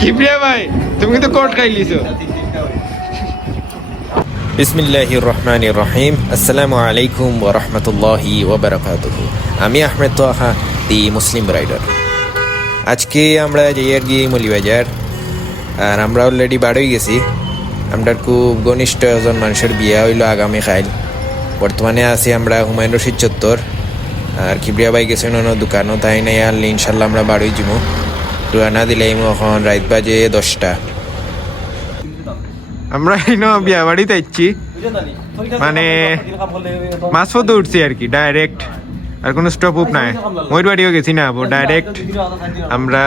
কিবরিয়া ভাই তুমি কিন্তু কোট খাই লিছো। বিসমিল্লাহির রহমানির রহিম। আসসালামু আলাইকুম ওয়া রাহমাতুল্লাহি ওয়া বারাকাতুহু। আমি আহমেদ তোহা দি মুসলিম রাইডার। আজকে আমরা যাই আর কি মলিবাজার, আর আমরা অলরেডি বার হয়ে গেছি। আমরা খুব ঘনিষ্ঠ একজন মানুষের বিয়া হইল আগামীকাল। বর্তমানে আছি আমরা হুমায়ুন রশিদ চত্বর, আর কিবরিয়া ভাই গেছেন অন্য দোকানও, তাই নাই আনলে ইনশাল্লাহ আমরা বার হয়ে যাবো। রুয়ানা দিলাম এখন রাত বাজে 10টা। আমরা বিয়া বাড়িতে আইছি, মানে মাছপথে উঠছি আর কি ডাইরেক্ট, আর কোনো স্টপ উপ নাই। ময়ূর বাড়িও গেছি না, ডাইরেক্ট আমরা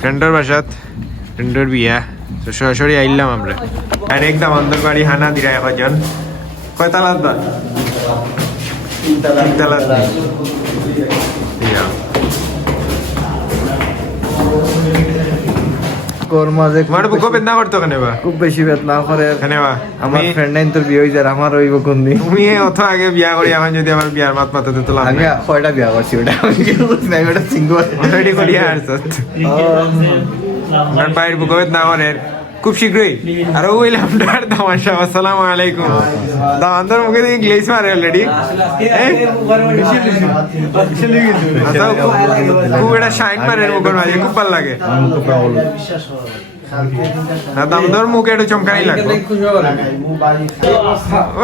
ফ্রেন্ডের বাসাত, ফ্রেন্ডের বিয়া, তো সরাসরি আইলাম আমরা ডাইরেক্ট দামন্দর বাড়ি হানা দিরা এখন। কয় তালাত বা? তিনতালাত। খুব বেশি বেদনা করে আমার ফ্রেন্ড নাই তোর বিয়ে হয়ে যায়, আমার ওই কোন দিন তুমি অত আগে বিয়া করি এখন যদি আমার বিয়ার মাত মাথাতে তো লাগে। আগে কয়টা বিয়া করছি, ওটা ওটা সিঙ্গল অলরেডি করিয়া আসছ। আমার বাইর বুকবেদ না করে খুব শীঘ্রই আরো ওইলাম ডার তামাশা। আসসালামু আলাইকুম। দামান্তর মুখে দিয়ে গ্লেস মারে অলরেডি। আচ্ছা খুব এটা শাইন মারে মুখের মাঝে, খুব ভালো লাগে। দামদর মুখে একটু চমকানি লাগে।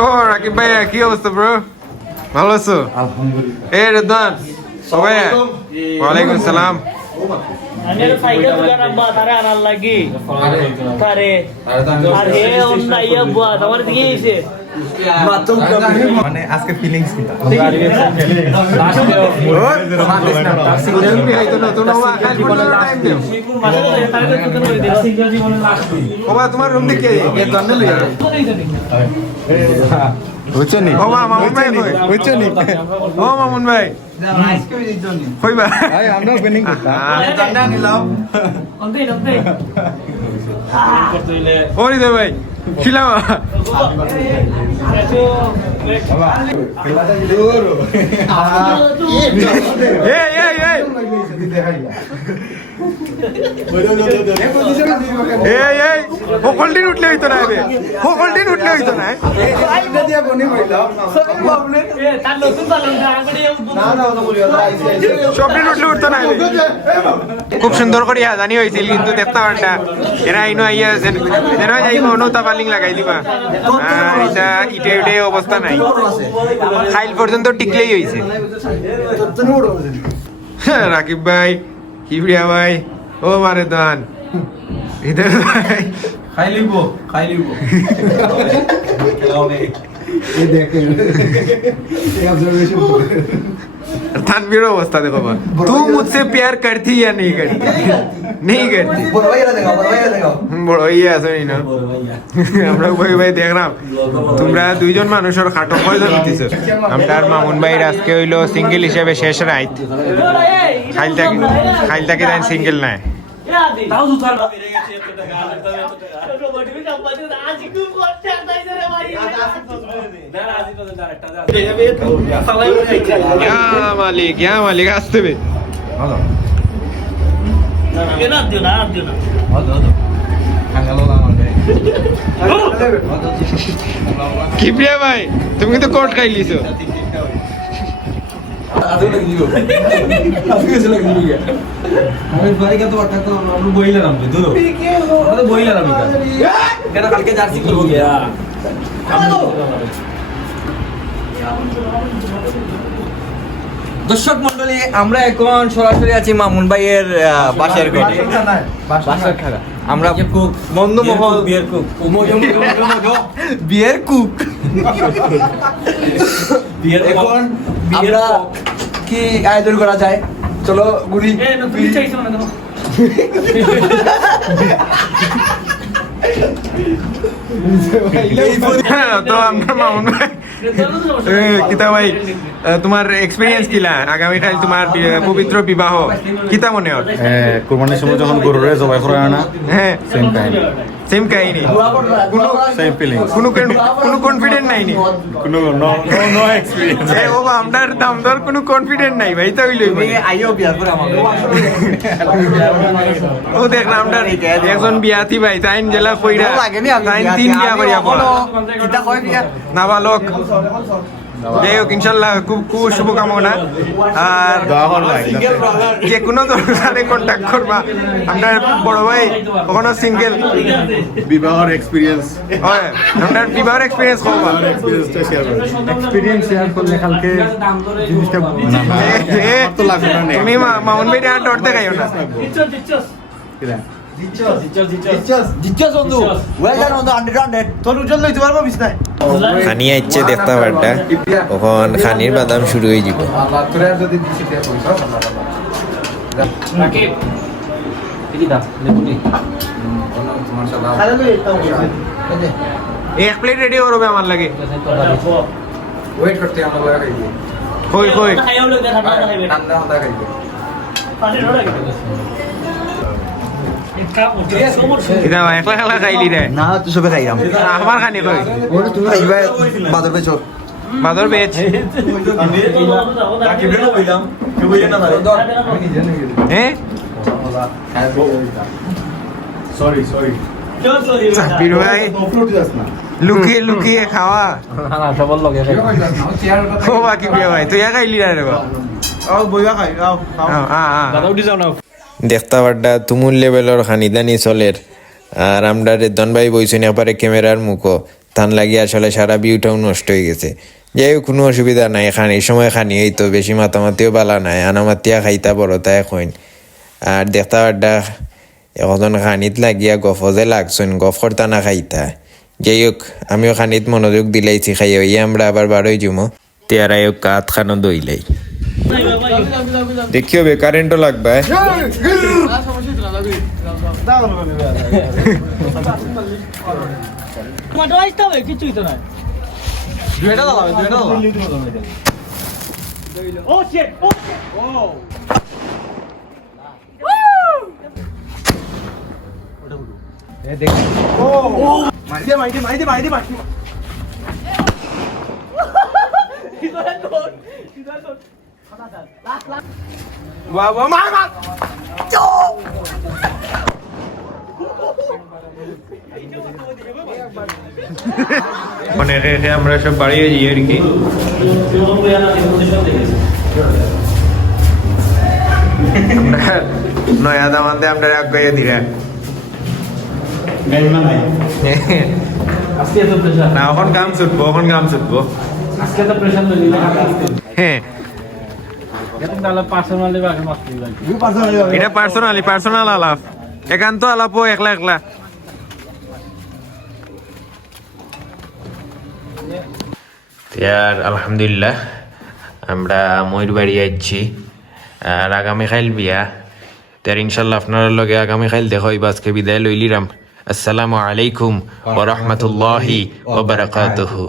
ও রাকিব ভাই কি অবস্থা ব্রো, ভালো আছো? এ রেদওয়ান সবাই ওয়ালাইকুম সালাম। মানে আজকে ফিলিংস কি তোমার রুম দিকে মামুন ভাই, ও মামুন ভাই কইবা আমরা ওপেনিং করতাম নিলাম। ও হৃদয় ভাই খিলাম সকল দিন উঠলে হইতো না, সকল দিন উঠলে হইতো না। সব দিন উঠলে উঠতো না। খুব সুন্দর করে জানি হয়েছিল, কিন্তু দেখতে পারটা এরা আইনো আইয়া যেন যাইব নৌতা পালিং লাগাই দিবা। এটা ইটে ইটে অবস্থা নাই, খাইল পর্যন্ত টিকলেই হয়েছে। রাকিব ভাই, কিবরিয়া ভাই, ও মারে দান হৃদয় ভাই तानवीर अवस्था देखो बा, तू मुझसे प्यार करती या नहीं करती? नहीं करती। বড় ভাই আছে না, আমরা ভাই ভাই দেখলাম তোমরা দুইজন মানুষের খাটো কয়জন হইতেছে। আমরার মামুন ভাইয়ের আজকে হইলো সিঙ্গেল হিসেবে শেষ রাইত। খাইলটাকে দেন সিঙ্গেল নাই। মালিক আসতে হবে। কিবরিয়া ভাই তুমি কিন্তু কোট খাই লিছো। দর্শক মন্ডলী, আমরা এখন সরাসরি আছি মামুন ভাইয়ের বাসার ঘরে। আমরা মন্দমহল বিয়ের কুক এখন আমরা কি আয়োজন করা যায়? চলো গুলি তো আমরা মামুন ভাই কিতা ভাই তোমার এক্সপেরিয়েন্স কিলা আগামীকাল তোমার পবিত্র বিবাহ কিতা মনে হয়? কোরবানির সময় যখন গরুরে জবাই করা হয় না, হ্যাঁ সেম টাইম সেম কাহিনী কোনো কনফিডেন্ট নাই নি নো এক্সপিরিয়েন্স এ ও আমরার দাম দর কোনো কনফিডেন্ট নাই ভাই তো হইলই মানে আইও বিয়ার পরে আমাকে ও দেখ না আমরা একজন বিয়াতি ভাই তাইন জেলা কইরা লাগেনি তাইন 3 বিয়া করিয়া পড়া এটা কয় বিয়া নাবালক যাই হোক ইনশাল্লাহ খুব খুব শুভকামনা আর যে কোনো দরকারে কন্ট্যাক্ট করবা আমরা বড় ভাই কখনো সিঙ্গেল বিবাহর এক্সপিরিয়েন্স হয় আমরা বিবাহের এক্সপিরিয়েন্স করবা এক্সপিরিয়েন্সটা শেয়ার করো এক্সপিরিয়েন্স শেয়ার করলে কালকে জিনিসটা তুমি মামুন ভাই আর ডরতে গাইও না জিজ্ঞাস বন্ধু ওয়েল ডান বন্ধু 100 তোর উজ্জ্বল লইতে পারবো বিছনায় খানি আইচ্ছে দেখতে পারটা তখন খানির বাদাম শুরু হয়ে যাব আল্লাহ তোরে আর যদি দিছি তে পয়সা তোমার সালাম খালি লই এটা এক প্লেট রেডি করবে আমার লাগে ওয়েট করতে আমরা লাগা খাইবো কই কই ঠান্ডা হতা খাইবো এটা একলা একলা খাইলি রে না তুই সবে খাইরাম আমার খানি কই খাইবা বাদর পেছর বাদর বেচ হ্যাঁ সরি সাব্বির ভাই লুকিয়ে লুকিয়ে খাওয়া ও বাকি বিয়া ভাই তুই খাইলি না রে বাবা দেখতে পারটা তুমুল লেভেলের খানিদানি চলের আর আমরা রেদন ভাই বইছেন একবারে ক্যামেরার মুখো তান লাগি আসলে সারা ভিউটাও নষ্ট হয়ে গেছে যাই হোক কোনো অসুবিধা নাই খানি এই সময় খানি এই তো বেশি মাতামাতিও বালা নাই আনামাতিয়া খাইতা বড় তাই কইন আর দেখতে পারটা এখন খানিত লাগিয়া গফজে লাগছেন গফ করতা না খাইতা যাই হোক আমিও খানিত মনোযোগ দিলাইছি খাই হইয়া আমরা আবার বারোই জুমো তেয়ারাই কাত খানো দইলাই দেখিও বে কারেন্টও লাগবে কিছুই তো নাই দুইটা দাও দুইটা দাও ও শিট ও মাইদে বাবা মা মা মানে রেখে আমরা সব বাড়িয়ে যাই আর কি নয়া দামাতে আমরা রাগ করে দিরা আজকে তো প্রেসার না এখন গাম ছুটবো আজকে তো প্রেসার লই নিলাম হ্যাঁ এখন তাহলে পার্সোনালি বাকি মাস্তি যাই এটা পার্সোনাল আলাপ একান্ত আলাপও একলা একলা আর আলহামদুলিল্লাহ আমরা ময়ূর বাড়ি যাচ্ছি আর আগামীকাল বিয়া তার ইনশাল্লাহ আপনার লগে আগামীকাল দেখো আজকে বিদায় লইলিরাম আসসালামু আলাইকুম ওয়া রাহমাতুল্লাহি ওয়া বারাকাতুহু